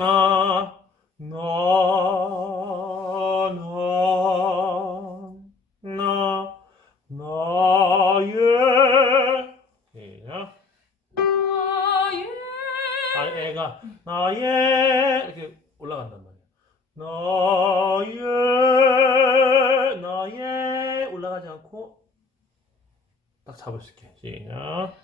나, 나, 나, 나, 나의, 시작. 나의 아, 애가 나의 이렇게 올라간단 말이야. 나의 나의 올라가지 않고 딱 잡을 수 있게. 시작.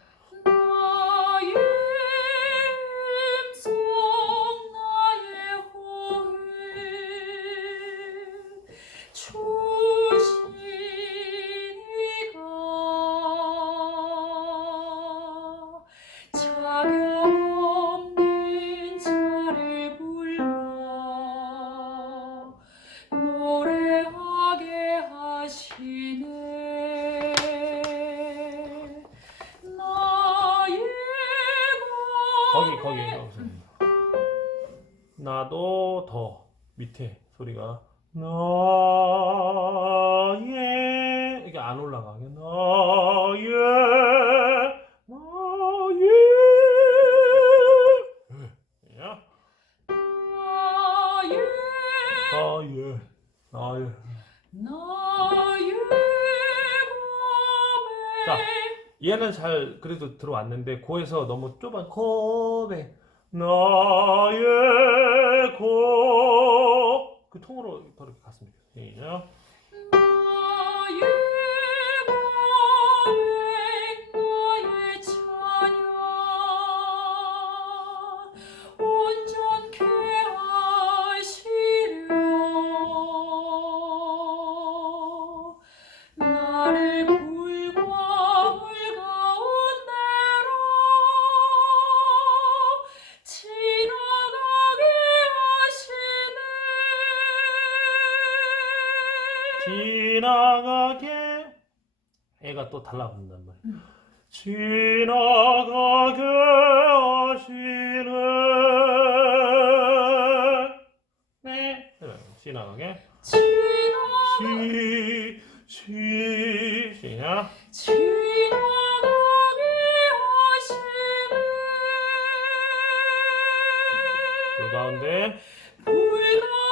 거기 거기. 나도 더 밑에 소리가 나의 이게 안 올라가게 얘는 잘 그래도 들어왔는데 고에서 너무 좁아. 고백 나의 고그 통으로 더 이렇게 좋겠어요. 시작. 지나가게. 애가 또 달라붙는단 말이야. 음. 지나가게 하시네. 네. 지나가게. 지나 시, 시, 시작. 지나가게 하시네. 불 가운데. 불 가운데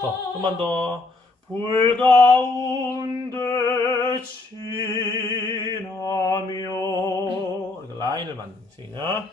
더, 좀만 더. 불 가운데 지나며 라인을 만드는 시작.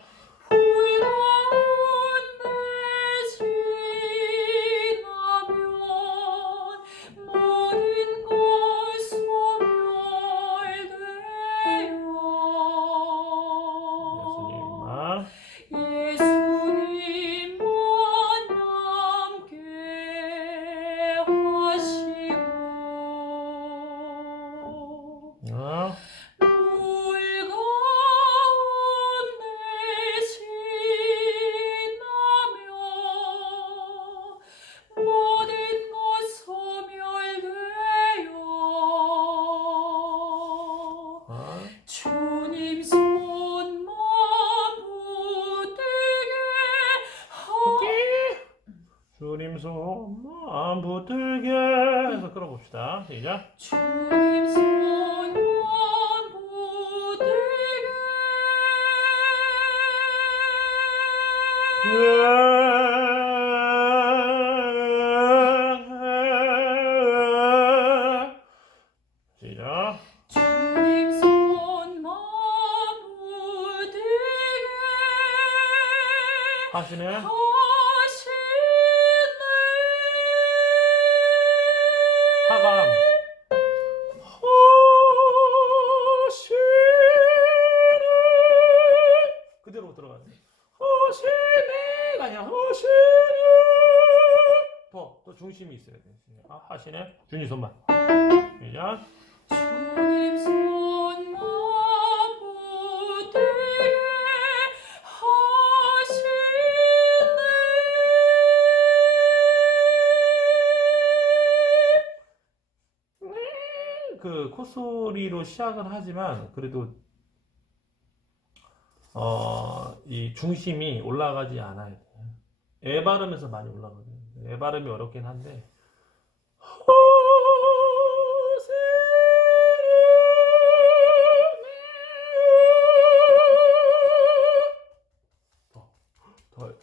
주님 손만 붙들게 해서 끌어봅시다. 시작. 주님 손 그 콧소리로 시작은 하지만 그래도 어, 이 중심이 올라가지 않아야 돼. 애 발음에서 많이 올라가거든요. 애 발음이 어렵긴 한데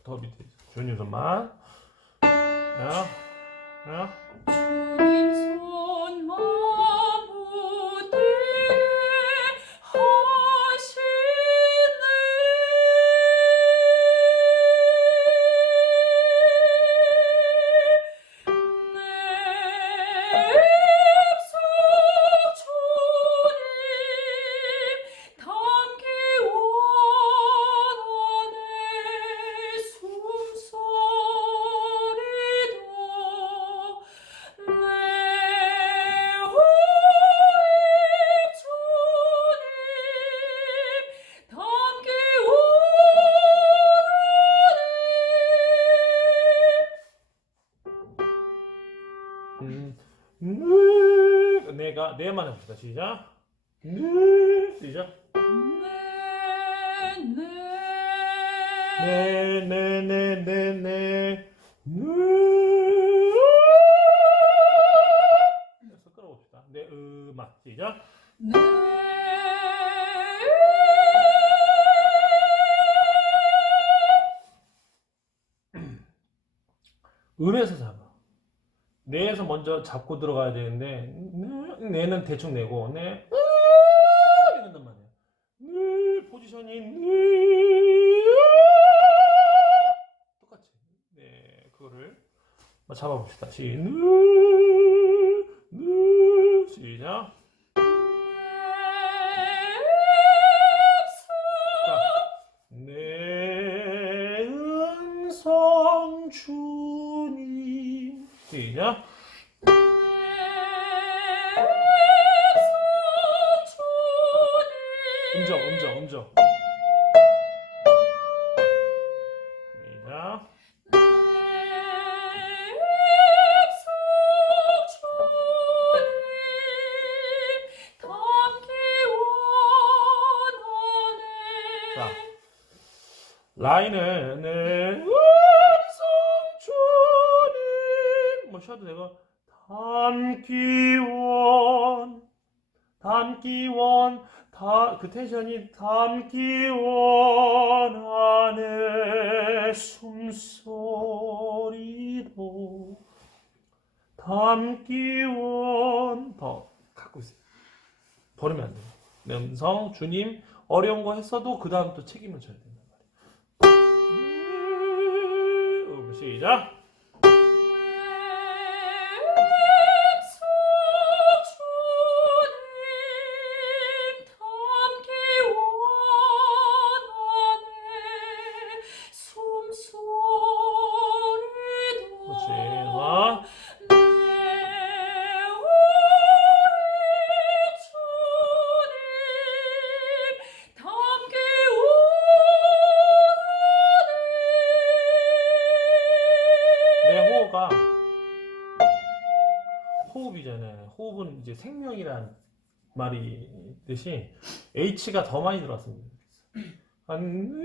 더 밑에 있어. 주님 손만. 야, 야. 네, 내가 내만 해봅시다. 시작. 네, 시작. 네, 네, 네, 네, 네. 네. 그래서 끌어봅시다. 네, 음악 시작. 내 음에서 잡아. 내에서 먼저 잡고 들어가야 되는데 네, 내는 대충 내고 네 으, 이런단 말이야. 네 포지션이 네 똑같이. 네 그거를 잡아봅시다. 시 네, 네, 시작. 음정, 음정, 음정. 라인을 내 뭐 쉬어도 되고 담기 원 담기 원 다 그 텐션이 담기 원하네 숨소리도 담기 원 더 갖고 있어요. 버리면 안 돼요. 내 음성 주님 어려운 거 했어도 그 다음 또 책임을 져야 된단 말이에요. 음, 시작 내 호흡가 호흡이잖아요. 호흡은 이제 생명이란 말이 듯이 H가 더 많이 들어왔습니다. 한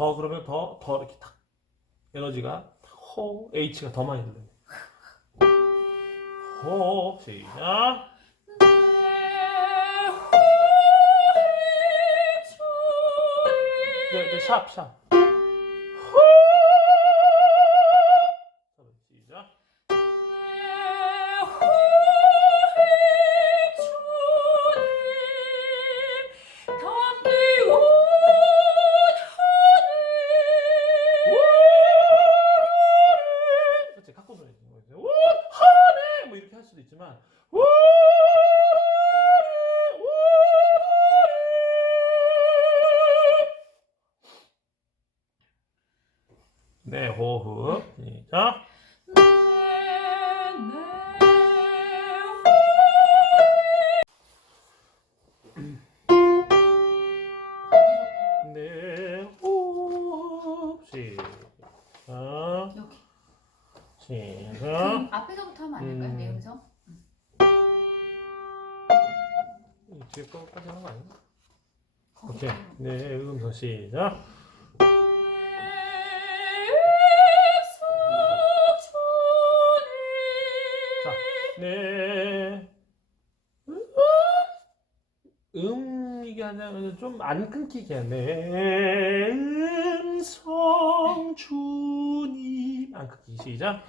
더 그러면 더 더 이렇게 탁 에너지가 호 H가 더 많이 들려요. 호 시작. 네, 네, 샵, 샵. 시작. 그 앞에서부터 하면 안 될까요? 음. 내 음성? 이 뒤에 거까지 하는 거? 거기 이렇게 네 음성 시작. 자, 네. 음 이게 아니라 좀안 끊기게 네 음성 주님 안 끊기 시작.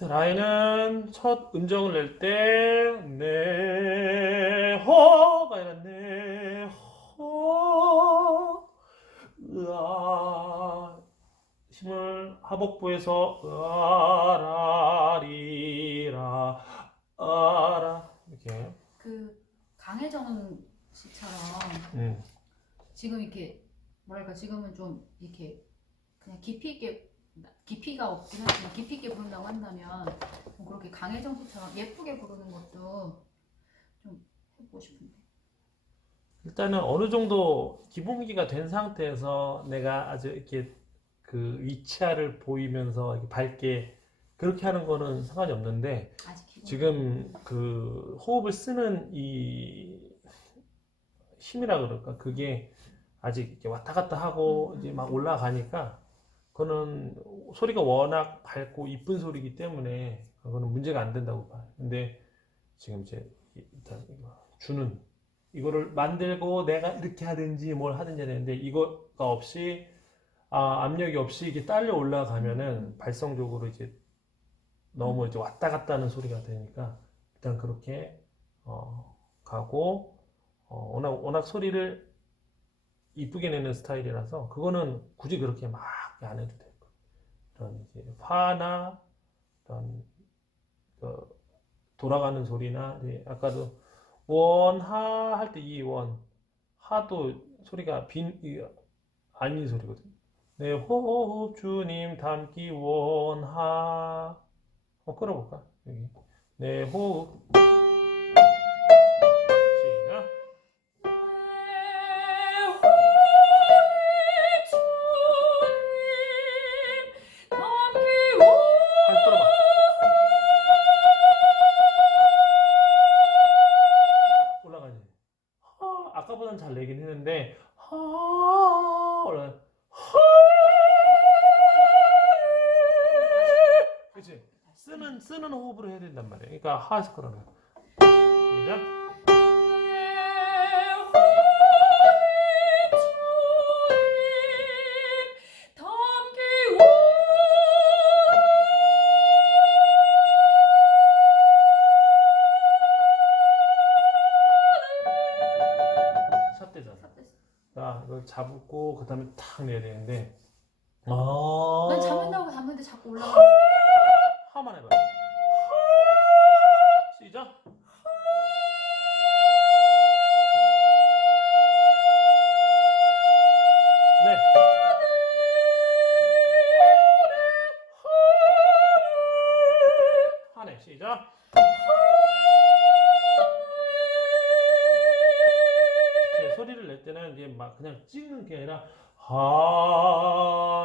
라 라인은 첫 음정을 낼 때, 네, 허가 아니라 네, 허, 으아, 힘을 하복부에서 으아 라리라, 아라, 이렇게, 그 강혜정 씨처럼 음, 지금 이렇게 뭐랄까 지금은 좀 이렇게 그냥 깊이 있게 깊이가 없긴 하지만 깊이 있게 부른다고 한다면 좀 그렇게 강혜정 씨처럼 예쁘게 부르는 것도 좀 해보고 싶은데. 일단은 어느 정도 기본기가 된 상태에서 내가 아주 이렇게 그 위치아를 보이면서 이렇게 밝게 그렇게 하는 거는 상관이 없는데 지금 그 호흡을 쓰는 이 힘이라 그럴까? 그게 아직 이렇게 왔다 갔다 하고 음, 이제 음. 막 올라가니까 그거는 소리가 워낙 밝고 이쁜 소리이기 때문에 그거는 문제가 안 된다고 봐요. 근데 지금 이제 일단 주는 이거를 만들고 내가 이렇게 하든지 뭘 하든지 되는데 이거가 없이 아, 압력이 없이 이게 딸려 올라가면은 발성적으로 이제 너무 이제 왔다 갔다 하는 소리가 되니까 일단 그렇게 어, 가고 어, 워낙 워낙 소리를 이쁘게 내는 스타일이라서 그거는 굳이 그렇게 막 안 해도 돼요. 이런 이제 화나 이런 그 돌아가는 소리나 아까도 원하 할 때 이 원 하도 소리가 빈 이, 아닌 소리거든. 네 호흡 주님 담기 원하 어 끌어볼까 여기 네 호흡 아까보단 잘 내긴 했는데 하 그치? 쓰는 쓰는 호흡으로 해야 된단 말이야 그러니까 하에서 끌어내 시 자 이걸 잡고 그 다음에 탁 내야 되는데. 아. 난 잡는다고 잡는데 자꾸 올라가. 하만 해봐 시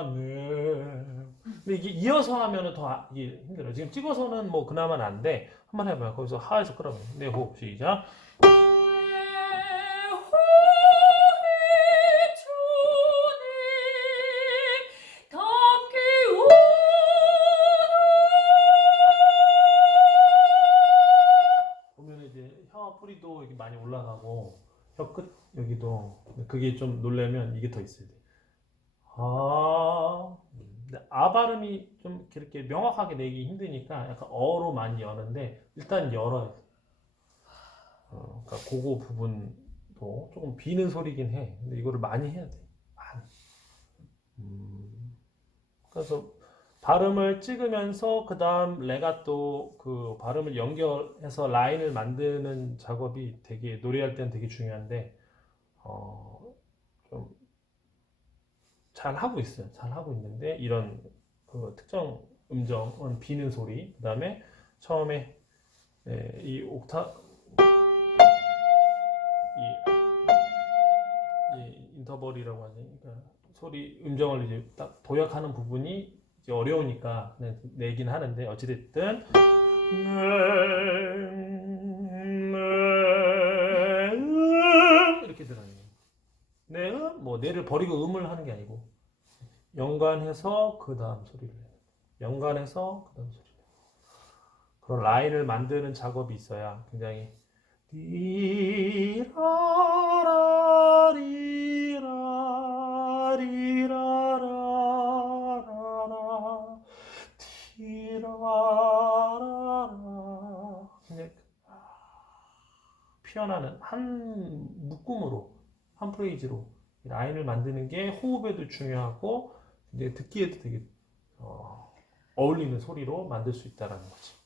나는 이게 이어서 하면은 더 아, 이게 힘들어. 지금 찍어서는 뭐 그나마는 안 돼. 한번 해봐요. 거기서 하에서 끌어보세요. 네, 호흡 시작. 보면 이제 혀 뿌리도 이렇게 많이 올라가고 혀 끝 여기도 그게 좀 놀래면 이게 더 있어야 돼. 아 발음이 좀 이렇게 명확하게 내기 힘드니까 약간 어로 많이 여는데 일단 열어야 돼. 어, 그러니까 그거 부분도 조금 비는 소리긴 해. 근데 이거를 많이 해야 돼. 많이. 음, 그래서 발음을 찍으면서 그 다음 레가또 그 발음을 연결해서 라인을 만드는 작업이 되게 노래할 때는 되게 중요한데 어, 좀 잘 하고 있어요. 잘 하고 있는데 이런 그 특정 음정은 비는 소리 그 다음에 처음에 예, 이 옥타 이, 이 인터벌이라고 하죠. 그러니까 소리 음정을 이제 딱 도약하는 부분이 이제 어려우니까 내긴 하는데 어찌됐든 이렇게 들어요. 내음 뭐 내를 버리고 음을 하는 게 아니고 연관해서 그 다음 소리를 거예요. 연관해서 그 다음 소리를 거예요. 그런 라인을 만드는 작업이 있어야 굉장히 리라라 리라 리라라라라 티라라라 그냥 피어나는 한 묶음으로 한 프레이즈로 라인을 만드는 게 호흡에도 중요하고 이제 듣기에도 되게 어, 어울리는 소리로 만들 수 있다라는 거지.